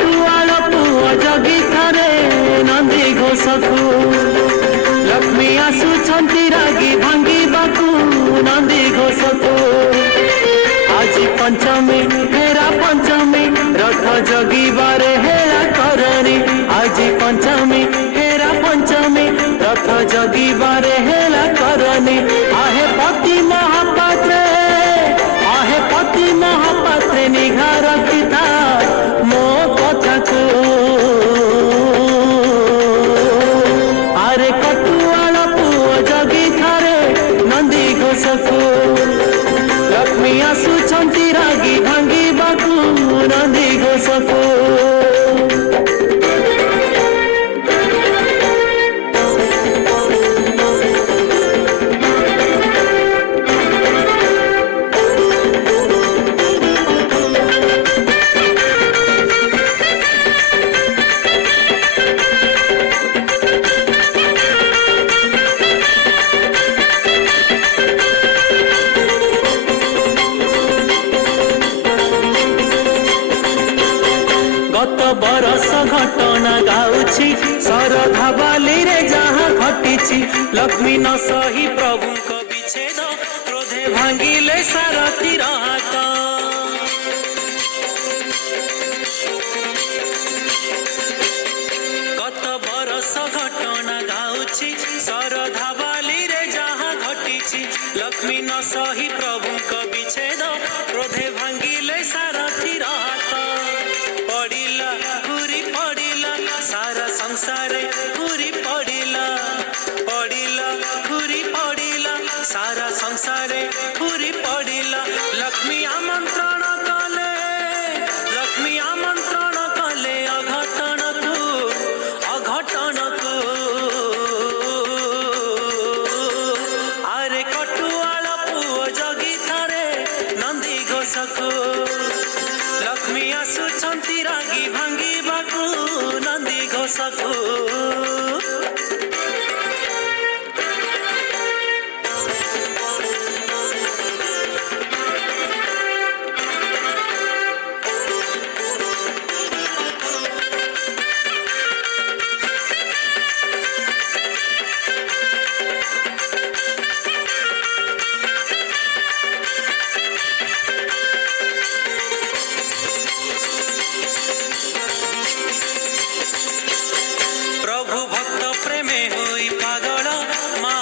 कटुआल पुआ जगी थारे नंदी घोषकू लक्ष्मी आसुछंती रागी भांगी बाकू नंदी घोषकू आज पंचमी हेरा पंचमी रथ जगिबारे हेला करनी आज पंचमी हेरा पंचमी रथ जगिबारे हेला करनी आहे पति महापात्रे निघार पिता मो कथा को आरे कटुआल पुआ जगी थारे नंदी घोषकू लक्ष्मी आसुछंती रागी भांगी बाकू नंदी घोषकू गत बरस घटना गाउछि शरधा बाली रे जहाँ घटिछि लक्ष्मी न सही प्रभु को विच्छेद क्रोधे भांगिले सारथी हाथ गत बरस घटना गाउछि शरधा बाली रे जहाँ घटिछि लक्ष्मी न सही प्रभु को विच्छेद क्रोधे भांगिले सारथी हाथ पड़िला घूरी पड़िला सारा संसार घूरी पड़िला घूरी पड़िला सारा संसार घूरी पड़िला लक्ष्मी आमंत्रण कले अघटन को आरे कटुआल पुआ जगी थारे नंदी घोषकू लक्ष्मी आसुछंती रागी भांगी बाकू नंदी घोषकू।